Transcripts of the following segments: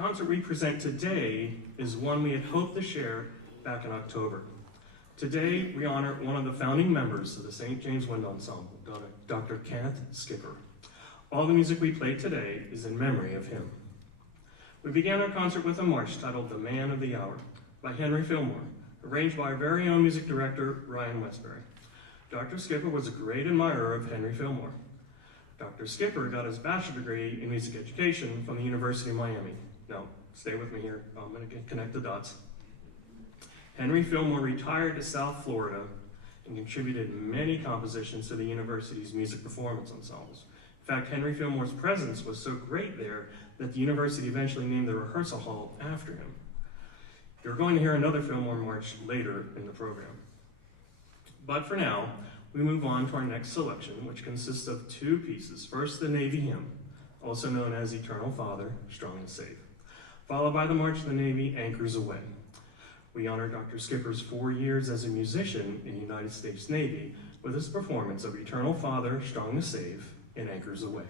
concert we present today is one we had hoped to share back in October. Today, we honor one of the founding members of the St. James Wind Ensemble, Dr. Kenneth Skipper. All the music we play today is in memory of him. We began our concert with a march titled The Man of the Hour by Henry Fillmore, arranged by our very own music director, Ryan Westberry. Dr. Skipper was a great admirer of Henry Fillmore. Dr. Skipper got his bachelor's degree in music education from the University of Miami. Now, stay with me here, I'm gonna connect the dots. Henry Fillmore retired to South Florida and contributed many compositions to the university's music performance ensembles. In fact, Henry Fillmore's presence was so great there that the university eventually named the rehearsal hall after him. You're going to hear another Fillmore march later in the program. But for now, we move on to our next selection, which consists of two pieces. First, the Navy hymn, also known as Eternal Father, Strong and Safe, followed by the March of the Navy, Anchors Aweigh. We honor Dr. Skipper's 4 years as a musician in the United States Navy with his performance of Eternal Father, Strong and Safe, and Anchors Aweigh.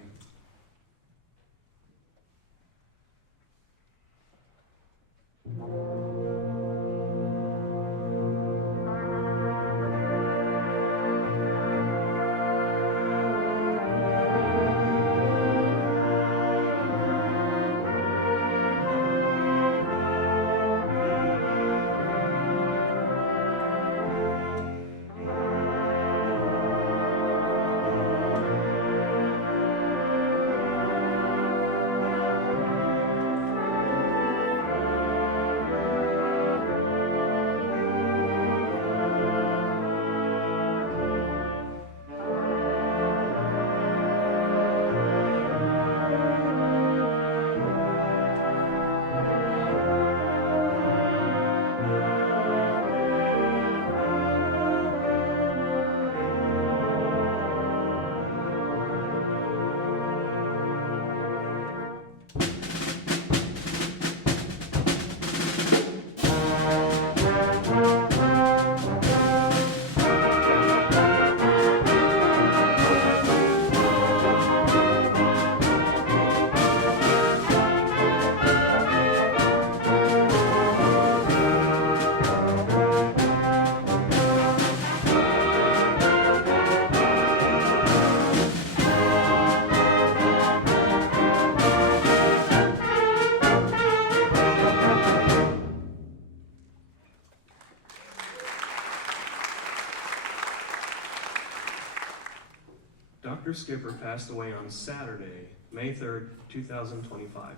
Dr. Skipper passed away on Saturday, May 3rd, 2025.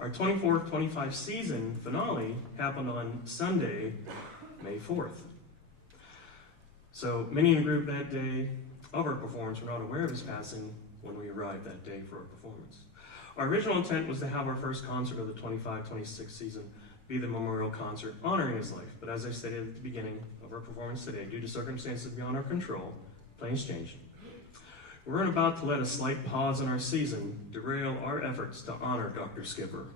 Our 24-25 season finale happened on Sunday, May 4th. So many in the group that day of our performance were not aware of his passing when we arrived that day for our performance. Our original intent was to have our first concert of the 25-26 season be the memorial concert honoring his life. But as I stated at the beginning of our performance today, due to circumstances beyond our control, plans changed. We weren't about to let a slight pause in our season derail our efforts to honor Dr. Skipper.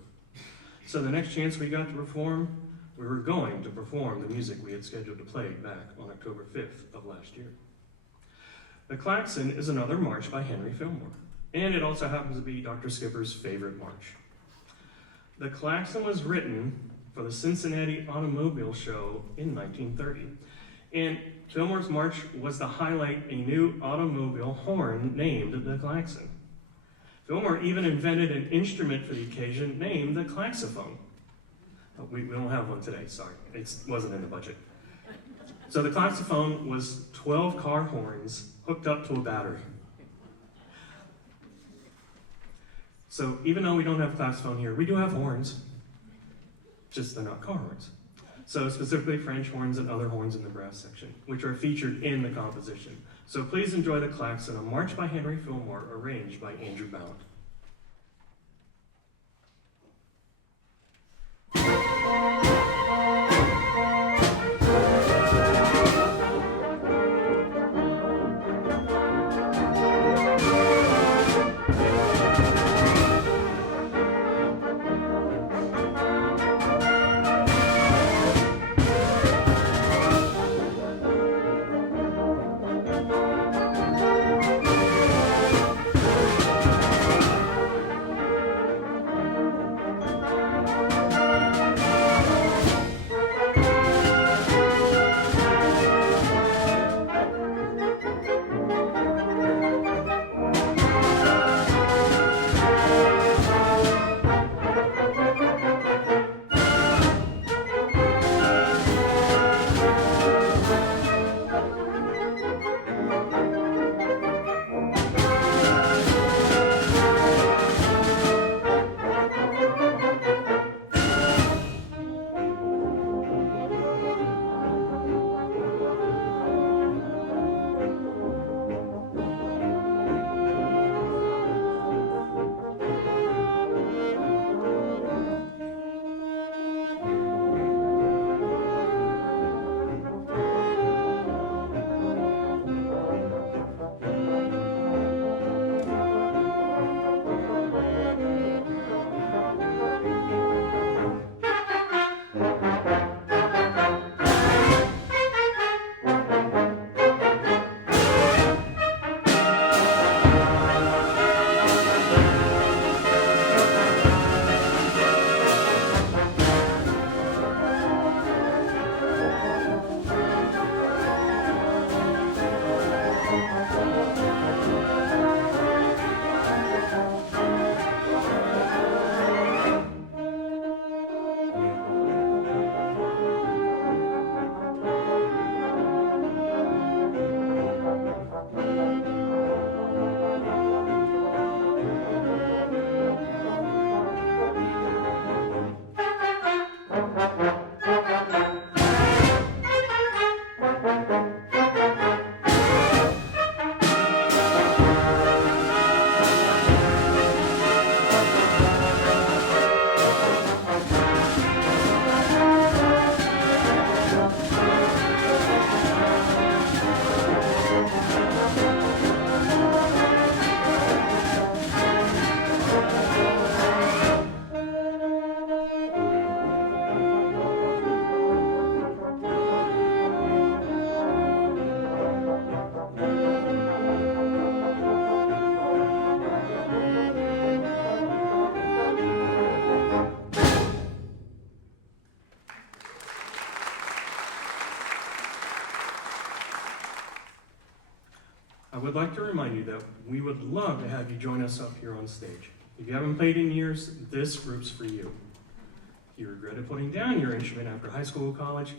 So the next chance we got to perform, we were going to perform the music we had scheduled to play back on October 5th of last year. The Klaxon is another march by Henry Fillmore, and it also happens to be Dr. Skipper's favorite march. The Klaxon was written for the Cincinnati Automobile Show in 1930, and Fillmore's march was to highlight a new automobile horn named the Klaxon. Fillmore even invented an instrument for the occasion named the Klaxophone. Oh, we don't have one today, sorry. It wasn't in the budget. So the Klaxophone was 12 car horns hooked up to a battery. So even though we don't have Klaxophone here, we do have horns, just they're not car horns. So specifically French horns and other horns in the brass section, which are featured in the composition. So please enjoy the Klaxon, a march by Henry Fillmore, arranged by Andrew Balent. would like to remind you that we would love to have you join us up here on stage. If you haven't played in years, this group's for you. If you regretted putting down your instrument after high school or college,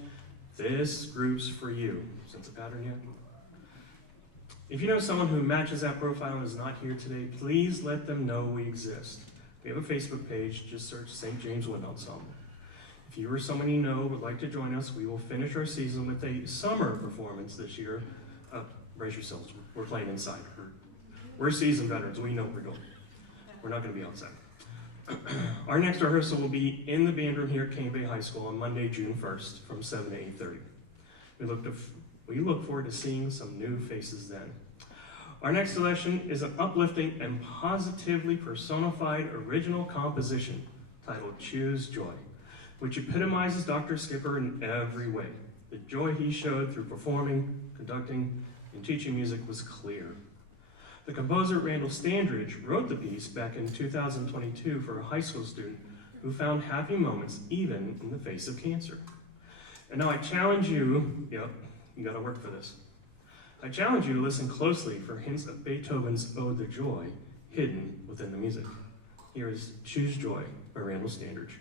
this group's for you. Sense a pattern yet? If you know someone who matches that profile and is not here today, please let them know we exist. We have a Facebook page, just search St. James Wind Ensemble. If you or someone you know would like to join us, we will finish our season with a summer performance this year. Brace yourselves, we're playing inside. We're seasoned veterans, we know what we're doing. We're not gonna be outside. Our next rehearsal will be in the band room here at Cane Bay High School on Monday, June 1st from 7 to 8:30. We look forward to seeing some new faces then. Our next selection is an uplifting and positively personified original composition titled Choose Joy, which epitomizes Dr. Skipper in every way. The joy he showed through performing, conducting, and teaching music was clear. The composer Randall Standridge wrote the piece back in 2022 for a high school student who found happy moments even in the face of cancer. And now I challenge you, you gotta work for this. I challenge you to listen closely for hints of Beethoven's Ode to Joy hidden within the music. Here is Choose Joy by Randall Standridge.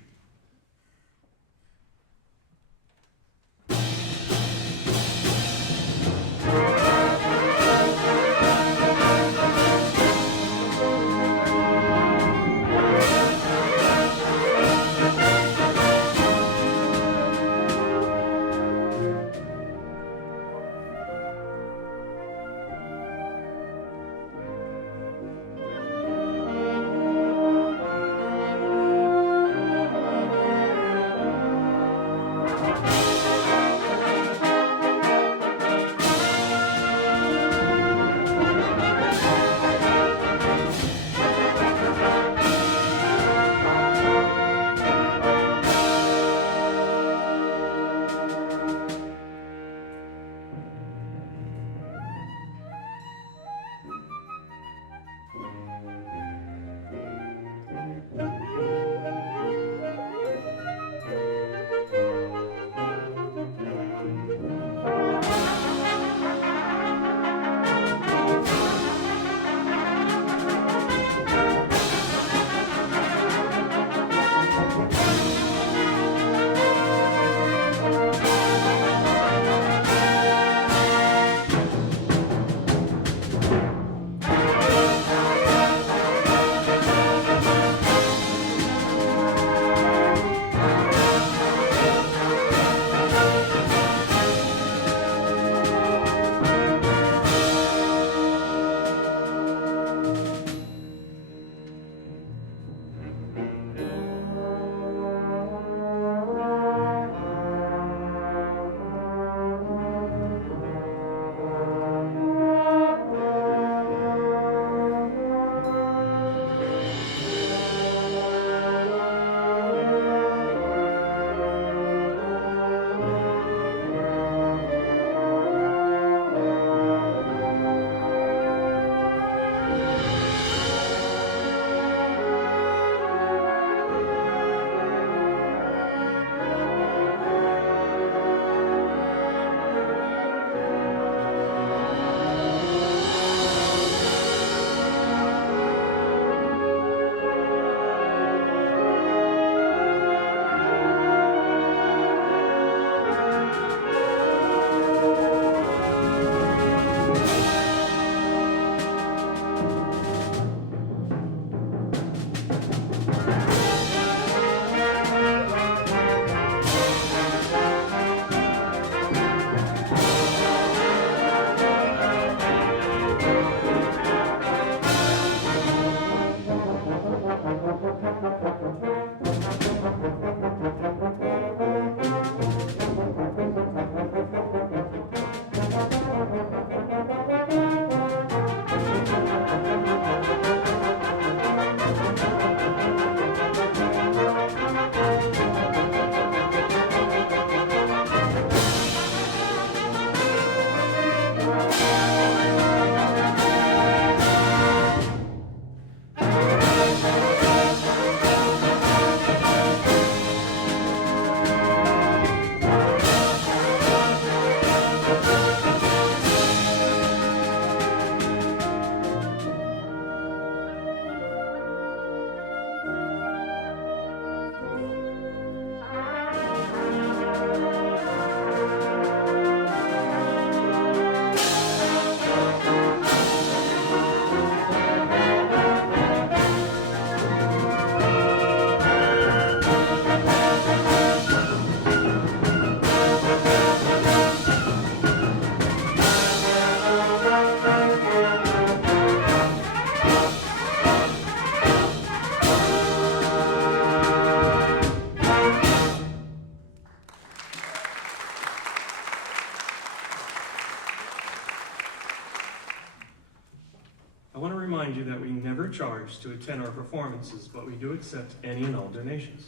charge to attend our performances, but we do accept any and all donations.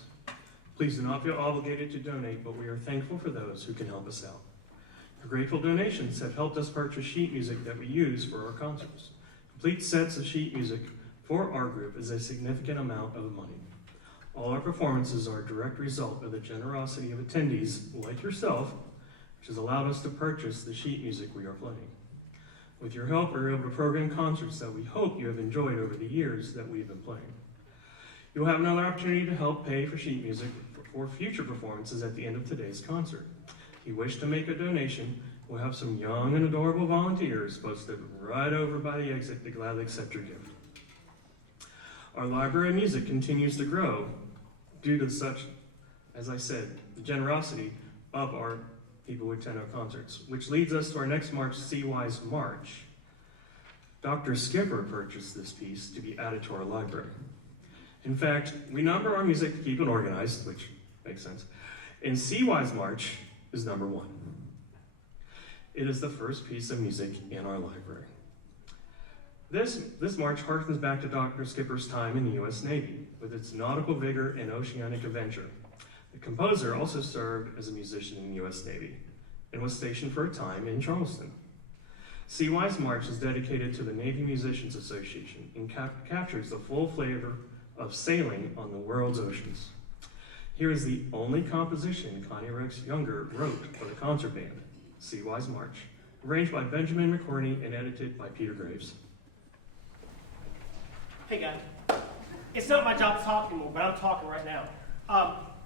Please do not feel obligated to donate, but we are thankful for those who can help us out. Your grateful donations have helped us purchase sheet music that we use for our concerts. Complete sets of sheet music for our group is a significant amount of money. All our performances are a direct result of the generosity of attendees like yourself, which has allowed us to purchase the sheet music we are playing. With your help, we're able to program concerts that we hope you have enjoyed over the years that we've been playing. You'll have another opportunity to help pay for sheet music for future performances at the end of today's concert. If you wish to make a donation, we'll have some young and adorable volunteers posted right over by the exit to gladly accept your gift. Our library of music continues to grow due to such, as I said, the generosity of our people who attend our concerts, which leads us to our next March, CY's March. Dr. Skipper purchased this piece to be added to our library. In fact, we number our music to keep it organized, which makes sense, and CY's March is number 1. It is the first piece of music in our library. This march harkens back to Dr. Skipper's time in the U.S. Navy, with its nautical vigor and oceanic adventure. The composer also served as a musician in the U.S. Navy and was stationed for a time in Charleston. CY's March is dedicated to the Navy Musicians Association and captures the full flavor of sailing on the world's oceans. Here is the only composition Connie Rex Younger wrote for the concert band, CY's March, arranged by Benjamin McCorney and edited by Peter Graves. Hey guys, it's not my job to talk anymore, but I'm talking right now.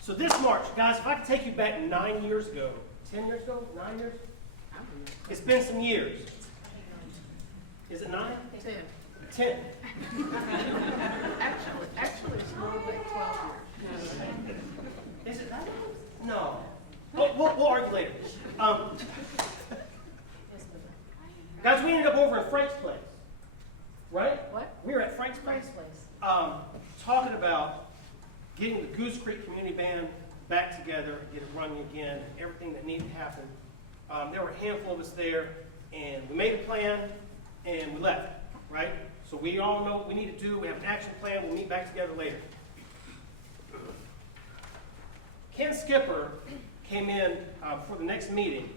So this March, guys, if I could take you back 9 years ago, 10 years ago, 9 years? It's been some years. Is it 9? 10. 10. Actually, it's more like 12 years. Is it that long? No. We'll argue later. Guys, we ended up over at Frank's place. Right? What? We were at Frank's place. Talking about getting the Goose Creek Community Band back together, get it running again, and everything that needed to happen. There were a handful of us there, and we made a plan, and we left, right? So we all know what we need to do. We have an action plan. We'll meet back together later. Ken Skipper came in for the next meeting,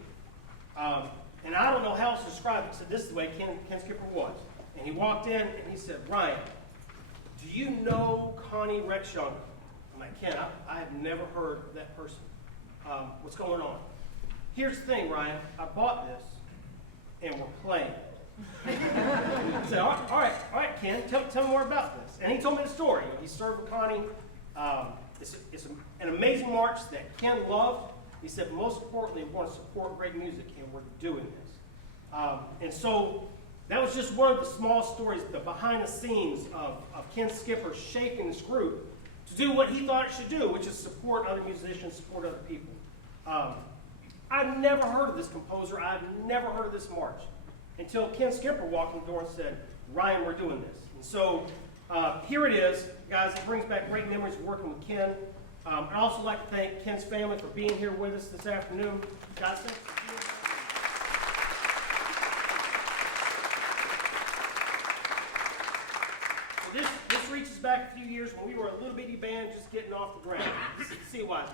and I don't know how else to describe it, so this is the way Ken Skipper was. And he walked in, and he said, Ryan, do you know Connie Rex Younger? I'm like, Ken, I have never heard of that person. What's going on? Here's the thing, Ryan. I bought this, and we're playing. I said, all right, Ken, tell me more about this. And he told me the story. He served with Connie. It's an amazing march that Ken loved. He said, most importantly, we want to support great music, and we're doing this. And so that was just one of the small stories, the behind the scenes of Ken Skipper shaping this group to do what he thought it should do, which is support other musicians, support other people. I've never heard of this composer. I've never heard of this march until Ken Skipper walked in the door and said, Ryan, we're doing this. And so here it is. Guys, it brings back great memories of working with Ken. I'd also like to thank Ken's family for being here with us this afternoon. Guys, thanks for being here. This reaches back a few years when we were a little bitty band just getting off the ground. This is the CY's March.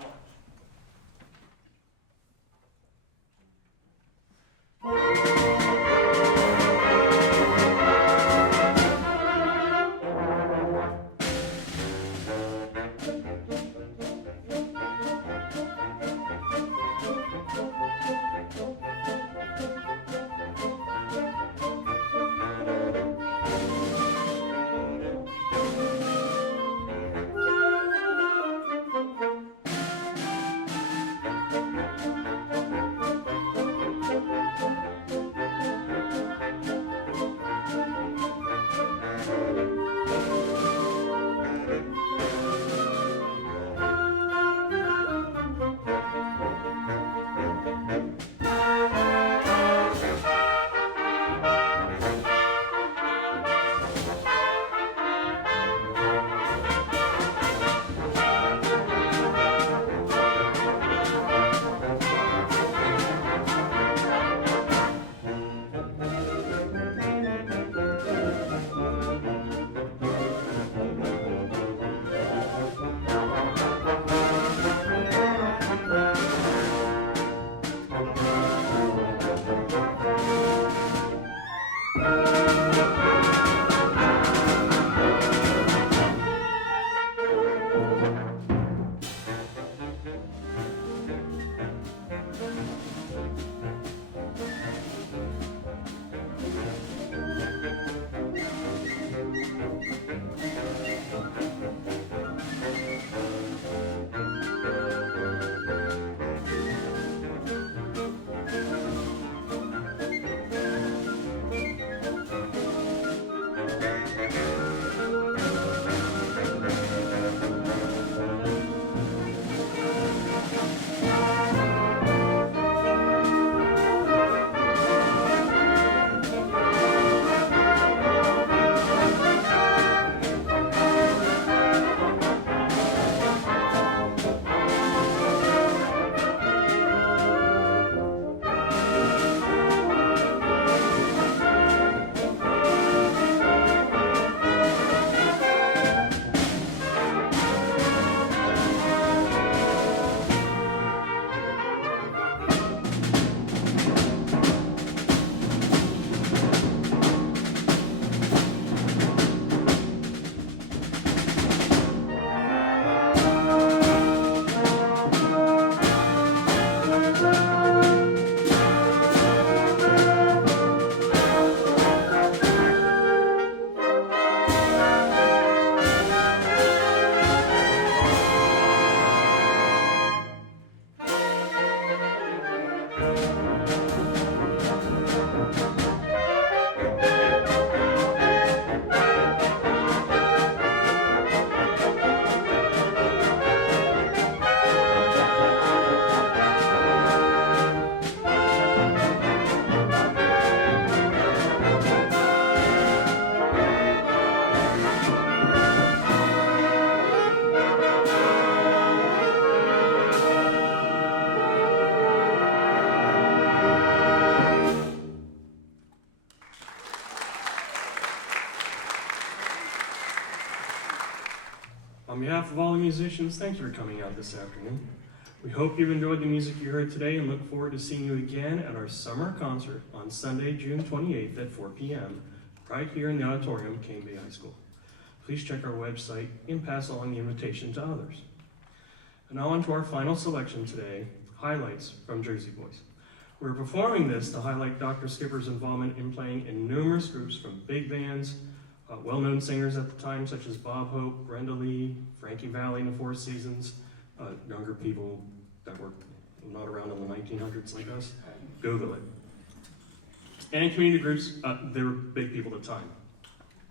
behalf of all the musicians, thank you for coming out this afternoon. We hope you've enjoyed the music you heard today and look forward to seeing you again at our summer concert on Sunday, June 28th at 4 p.m. right here in the auditorium, Cane Bay High School. Please check our website and pass along the invitation to others. And now on to our final selection today, highlights from Jersey Boys. We're performing this to highlight Dr. Skipper's involvement in playing in numerous groups from big bands, well-known singers at the time such as Bob Hope, Brenda Lee, Frankie Valli in the Four Seasons, younger people that were not around in the 1900s like us. Google it. And community groups, they were big people at the time.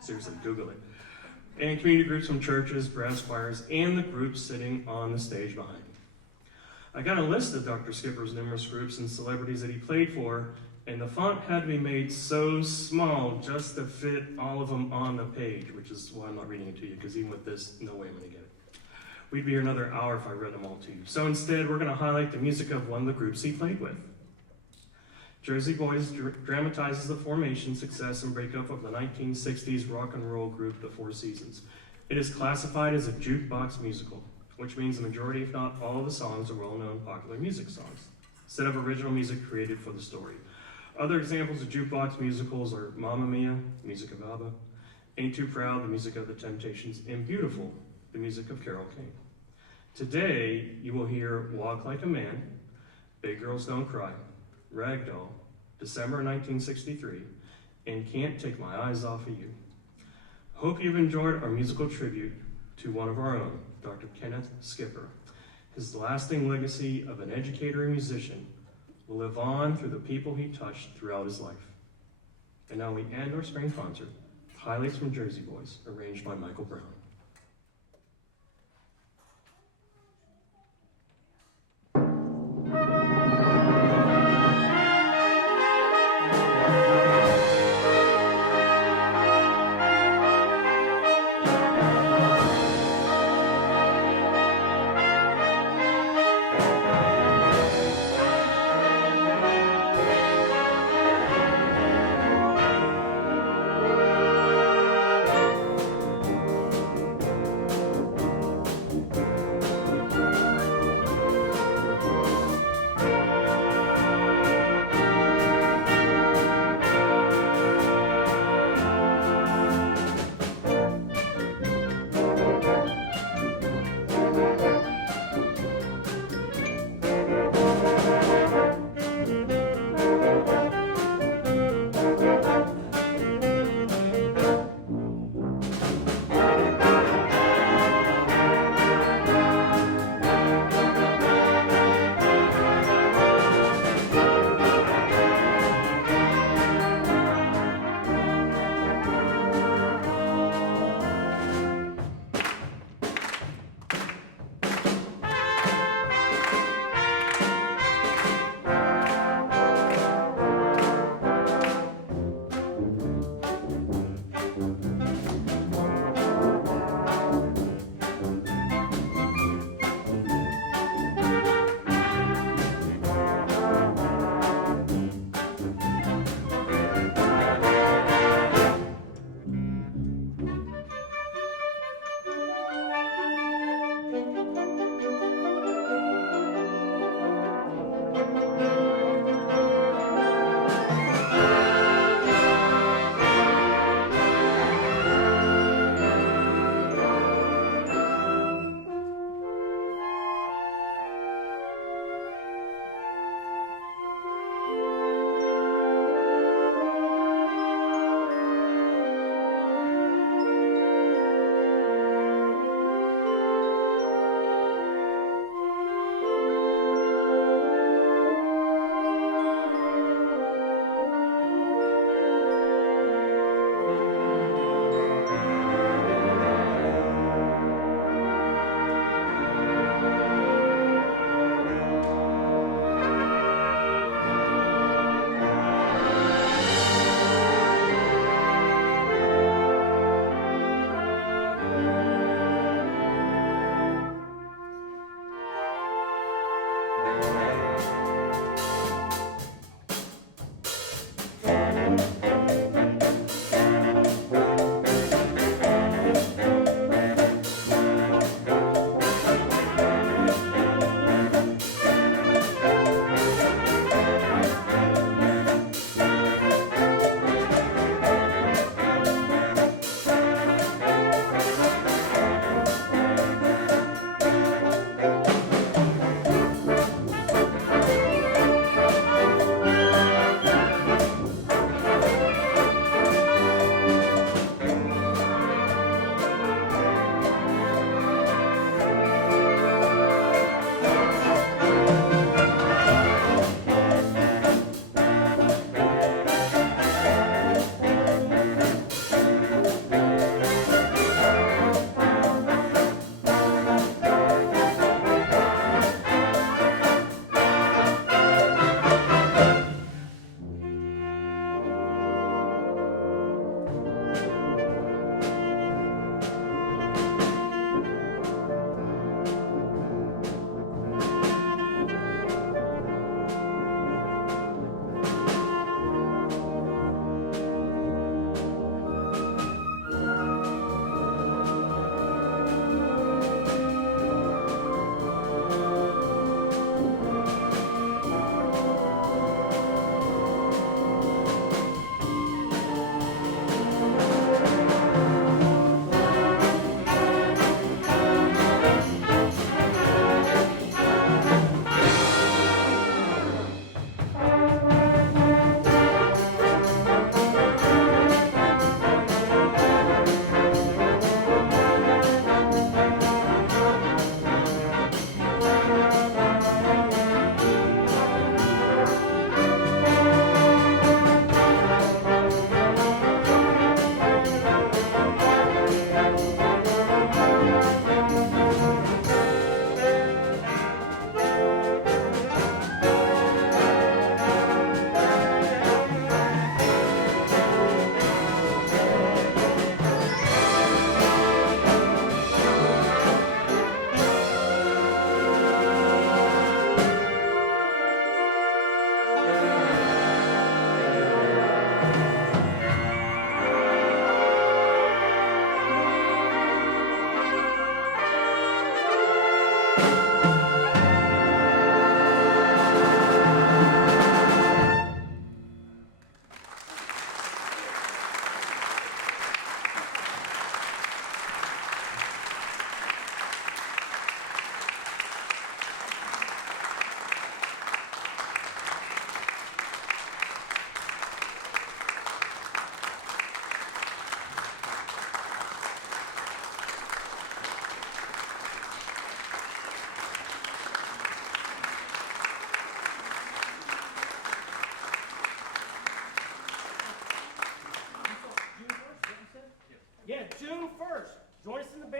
Seriously, Google it. And community groups from churches, brass choirs, and the groups sitting on the stage behind me. I got a list of Dr. Skipper's numerous groups and celebrities that he played for, and the font had to be made so small just to fit all of them on the page, which is why I'm not reading it to you, because even with this, no way I'm going to get it. We'd be here another hour if I read them all to you. So instead, we're going to highlight the music of one of the groups he played with. Jersey Boys dramatizes the formation, success, and breakup of the 1960s rock and roll group, The Four Seasons. It is classified as a jukebox musical, which means the majority, if not all, of the songs are well-known popular music songs, instead of original music created for the story. Other examples of jukebox musicals are Mamma Mia, the music of ABBA, Ain't Too Proud, the music of The Temptations, and Beautiful, the music of Carole King. Today, you will hear Walk Like a Man, Big Girls Don't Cry, Ragdoll, December 1963, and Can't Take My Eyes Off of You. Hope you've enjoyed our musical tribute to one of our own, Dr. Kenneth Skipper. His lasting legacy of an educator and musician will live on through the people he touched throughout his life. And now we end our spring concert, highlights from Jersey Boys, arranged by Michael Brown.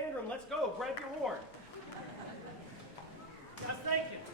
band room. Let's go. Grab your horn. Guys, thank you.